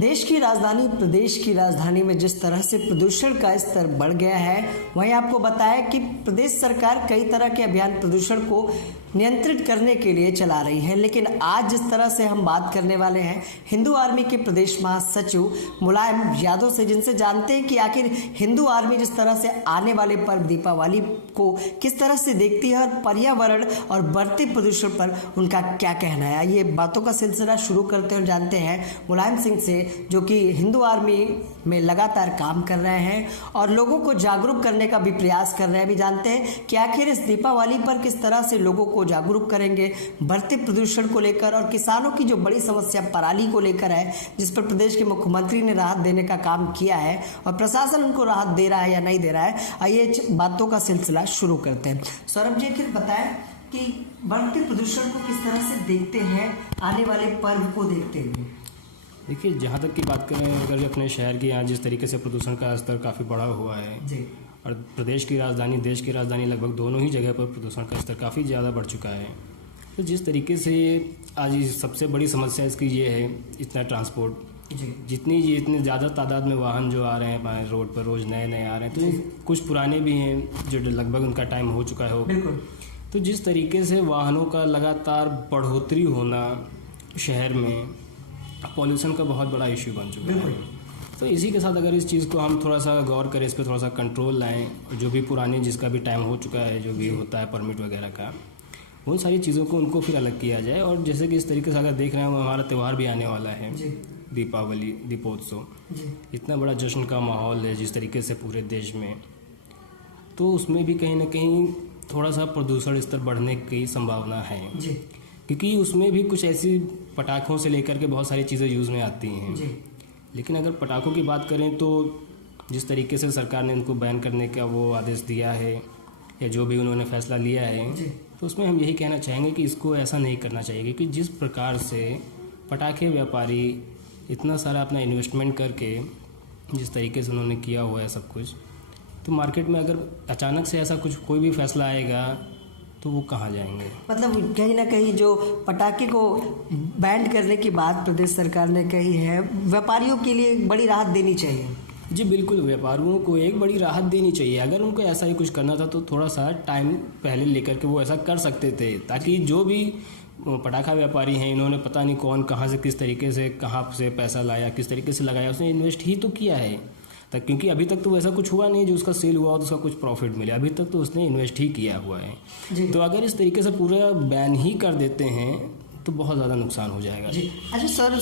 देश की राजधानी प्रदेश की राजधानी में जिस तरह से प्रदूषण का स्तर बढ़ गया है, वहीं आपको बताया कि प्रदेश सरकार कई तरह के अभियान प्रदूषण को नियंत्रित करने के लिए चला रही है। लेकिन आज जिस तरह से हम बात करने वाले हैं हिंदू आर्मी के प्रदेश महासचिव मुलायम यादव से, जिनसे जानते हैं कि आखिर हिंदू आर्मी जिस तरह से आने वाले पर्व दीपावली को किस तरह से देखती है और पर्यावरण और बढ़ते प्रदूषण पर उनका क्या कहना है। ये बातों का सिलसिला शुरू करते हैं और जानते हैं मुलायम सिंह से, जो कि हिंदू आर्मी में लगातार काम कर रहे हैं और लोगों को जागरूक करने का भी प्रयास कर रहे हैं। भी जानते हैं कि आखिर इस दीपावली पर किस तरह से लोगों को जागरूक करेंगे बढ़ते प्रदूषण को लेकर और किसानों की जो बड़ी समस्या पराली को लेकर है, जिस पर प्रदेश के मुख्यमंत्री ने राहत देने का काम किया है और प्रशासन उनको राहत दे रहा है या नहीं दे रहा है। आइए बातों का सिलसिला शुरू करते हैं। सौरभ जी, आखिर बताएं कि बढ़ते प्रदूषण को किस तरह से देखते हैं आने वाले पर्व को देखते हुए। देखिए, जहाँ तक की बात करें अगर अपने शहर के यहाँ जिस तरीके से प्रदूषण का स्तर काफ़ी बढ़ा हुआ है जी, और प्रदेश की राजधानी देश की राजधानी लगभग दोनों ही जगह पर प्रदूषण का स्तर काफ़ी ज़्यादा बढ़ चुका है। तो जिस तरीके से आज सबसे बड़ी समस्या इसकी ये है, इतना ट्रांसपोर्ट, जितनी ज़्यादा तादाद में वाहन जो आ रहे हैं रोड पर, रोज़ नए नए आ रहे हैं, तो कुछ पुराने भी हैं जो लगभग उनका टाइम हो चुका है। बिल्कुल। तो जिस तरीके से वाहनों का लगातार बढ़ोतरी होना शहर में पॉल्यूशन का बहुत बड़ा इश्यू बन चुका है। तो इसी के साथ अगर इस चीज़ को हम थोड़ा सा गौर करें, इस पर थोड़ा सा कंट्रोल लाएं, जो भी पुराने जिसका भी टाइम हो चुका है, जो भी होता है परमिट वगैरह का, उन सारी चीज़ों को उनको फिर अलग किया जाए। और जैसे कि इस तरीके से अगर देख रहे हैं हमारा त्यौहार भी आने वाला है, दीपावली, दीपोत्सव, इतना बड़ा जश्न का माहौल है जिस तरीके से पूरे देश में, तो उसमें भी कहीं ना कहीं थोड़ा सा प्रदूषण स्तर बढ़ने की संभावना है, क्योंकि उसमें भी कुछ ऐसी पटाखों से लेकर के बहुत सारी चीज़ें यूज़ में आती हैं। लेकिन अगर पटाखों की बात करें तो जिस तरीके से सरकार ने उनको बैन करने का वो आदेश दिया है या जो भी उन्होंने फैसला लिया है, तो उसमें हम यही कहना चाहेंगे कि इसको ऐसा नहीं करना चाहिए, क्योंकि जिस प्रकार से पटाखे व्यापारी इतना सारा अपना इन्वेस्टमेंट करके जिस तरीके से उन्होंने किया हुआ है सब कुछ, तो मार्केट में अगर अचानक से ऐसा कुछ कोई भी फैसला आएगा तो वो कहाँ जाएंगे। मतलब कहीं ना कहीं जो पटाखे को बैन करने की बात प्रदेश सरकार ने कही है, व्यापारियों के लिए एक बड़ी राहत देनी चाहिए। जी बिल्कुल, व्यापारियों को एक बड़ी राहत देनी चाहिए। अगर उनको ऐसा ही कुछ करना था तो थोड़ा सा टाइम पहले लेकर के वो ऐसा कर सकते थे, ताकि जो भी पटाखा व्यापारी हैं, इन्होंने पता नहीं कौन कहाँ से किस तरीके से कहाँ से पैसा लाया, किस तरीके से लगाया, उसने इन्वेस्ट ही तो किया है तक, क्योंकि अभी तक तो वैसा कुछ हुआ नहीं जो उसका सेल हुआ तो उसका कुछ प्रॉफिट मिले। अभी तक तो उसने इन्वेस्ट ही किया हुआ है। तो अगर इस तरीके से पूरा बैन ही कर देते हैं तो बहुत ज़्यादा नुकसान हो जाएगा। जी अच्छा सर,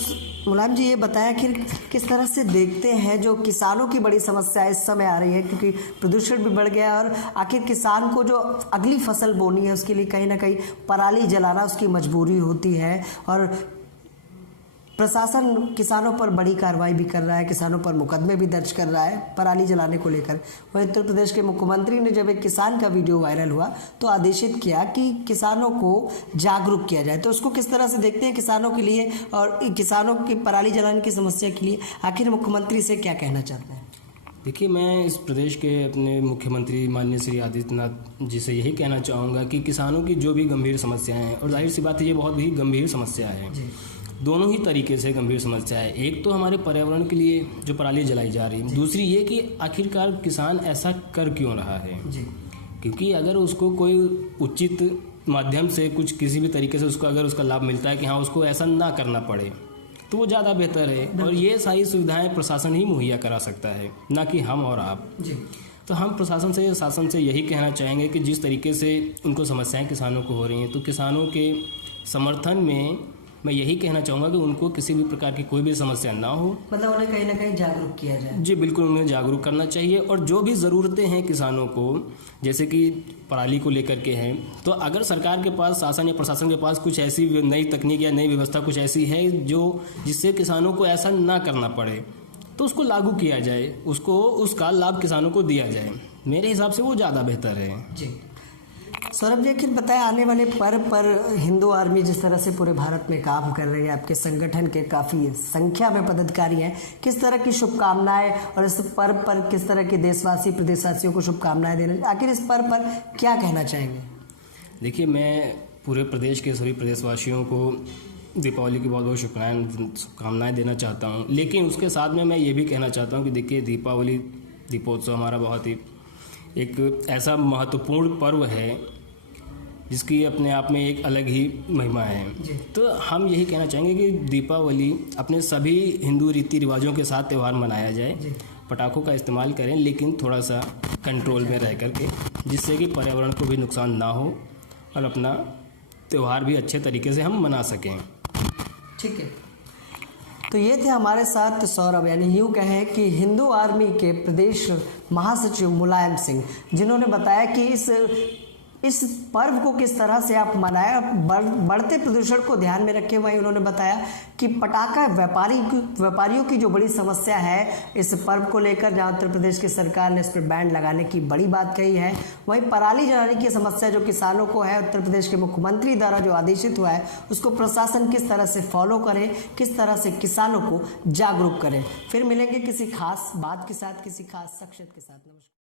मुलायम जी ये बताया कि किस तरह से देखते हैं जो किसानों की बड़ी समस्या इस समय आ रही है, क्योंकि प्रदूषण भी बढ़ गया और आखिर किसान को जो अगली फसल बोनी है उसके लिए कहीं ना कहीं पराली जलाना उसकी मजबूरी होती है और प्रशासन किसानों पर बड़ी कार्रवाई भी कर रहा है, किसानों पर मुकदमे भी दर्ज कर रहा है पराली जलाने को लेकर। वहीं उत्तर प्रदेश के मुख्यमंत्री ने जब एक किसान का वीडियो वायरल हुआ तो आदेशित किया कि किसानों को जागरूक किया जाए। तो उसको किस तरह से देखते हैं किसानों के लिए और किसानों की पराली जलाने की समस्या के लिए आखिर मुख्यमंत्री से क्या कहना चाहते हैं? देखिए, मैं इस प्रदेश के अपने मुख्यमंत्री माननीय श्री आदित्यनाथ जी से यही कहना चाहूँगा कि किसानों की जो भी गंभीर समस्याएं हैं, और जाहिर सी बात है ये बहुत ही गंभीर समस्या है, दोनों ही तरीके से गंभीर समस्या है। एक तो हमारे पर्यावरण के लिए जो पराली जलाई जा रही है, दूसरी ये कि आखिरकार किसान ऐसा कर क्यों रहा है। क्योंकि अगर उसको कोई उचित माध्यम से कुछ किसी भी तरीके से उसको अगर उसका लाभ मिलता है कि हाँ उसको ऐसा ना करना पड़े तो वो ज़्यादा बेहतर है। और ये सारी सुविधाएं प्रशासन ही मुहैया करा सकता है, ना कि हम और आप। तो हम प्रशासन से, शासन से यही कहना चाहेंगे कि जिस तरीके से उनको समस्याएं किसानों को हो रही हैं, तो किसानों के समर्थन में मैं यही कहना चाहूँगा कि उनको किसी भी प्रकार की कोई भी समस्या ना हो। मतलब उन्हें कहीं ना कहीं जागरूक किया जाए। जी बिल्कुल, उन्हें जागरूक करना चाहिए। और जो भी ज़रूरतें हैं किसानों को, जैसे कि पराली को लेकर के हैं, तो अगर सरकार के पास, शासन या प्रशासन के पास कुछ ऐसी नई तकनीक या नई व्यवस्था कुछ ऐसी है जो जिससे किसानों को ऐसा ना करना पड़े, तो उसको लागू किया जाए, उसको उसका लाभ किसानों को दिया जाए। मेरे हिसाब से वो ज़्यादा बेहतर है। जी सौरभ जी, आखिर बताया आने वाले पर्व पर हिंदू आर्मी जिस तरह से पूरे भारत में काम कर रही है, आपके संगठन के काफ़ी संख्या में पदाधिकारी हैं, किस तरह की शुभकामनाएं और इस पर्व पर किस तरह के देशवासी प्रदेशवासियों को शुभकामनाएं देना, आखिर इस पर्व पर क्या कहना चाहेंगे? देखिए, मैं पूरे प्रदेश के सभी प्रदेशवासियों को दीपावली की बहुत बहुत शुभकामनाएं देना चाहता हूँ। लेकिन उसके साथ में मैं ये भी कहना चाहता हूँ कि देखिए, दीपोत्सव हमारा बहुत ही एक ऐसा महत्वपूर्ण पर्व है जिसकी अपने आप में एक अलग ही महिमा है। तो हम यही कहना चाहेंगे कि दीपावली अपने सभी हिंदू रीति रिवाजों के साथ त्यौहार मनाया जाए। पटाखों का इस्तेमाल करें, लेकिन थोड़ा सा कंट्रोल में रह करके, जिससे कि पर्यावरण को भी नुकसान ना हो और अपना त्यौहार भी अच्छे तरीके से हम मना सकें। ठीक है, तो ये थे हमारे साथ सौरभ, यानी यूँ कहें कि हिंदू आर्मी के प्रदेश महासचिव मुलायम सिंह, जिन्होंने बताया कि इस पर्व को किस तरह से आप मनाएं, बढ़ते प्रदूषण को ध्यान में रखे। वहीं उन्होंने बताया कि पटाखा व्यापारियों की जो बड़ी समस्या है इस पर्व को लेकर, जहां उत्तर प्रदेश की सरकार ने इस पर बैन लगाने की बड़ी बात कही है। वहीं पराली जलाने की समस्या जो किसानों को है, उत्तर प्रदेश के मुख्यमंत्री द्वारा जो आदेशित हुआ है उसको प्रशासन किस तरह से फॉलो करे, किस तरह से किसानों को जागरूक करें। फिर मिलेंगे किसी खास बात के साथ, किसी खास शख्सियत के साथ। नमस्कार।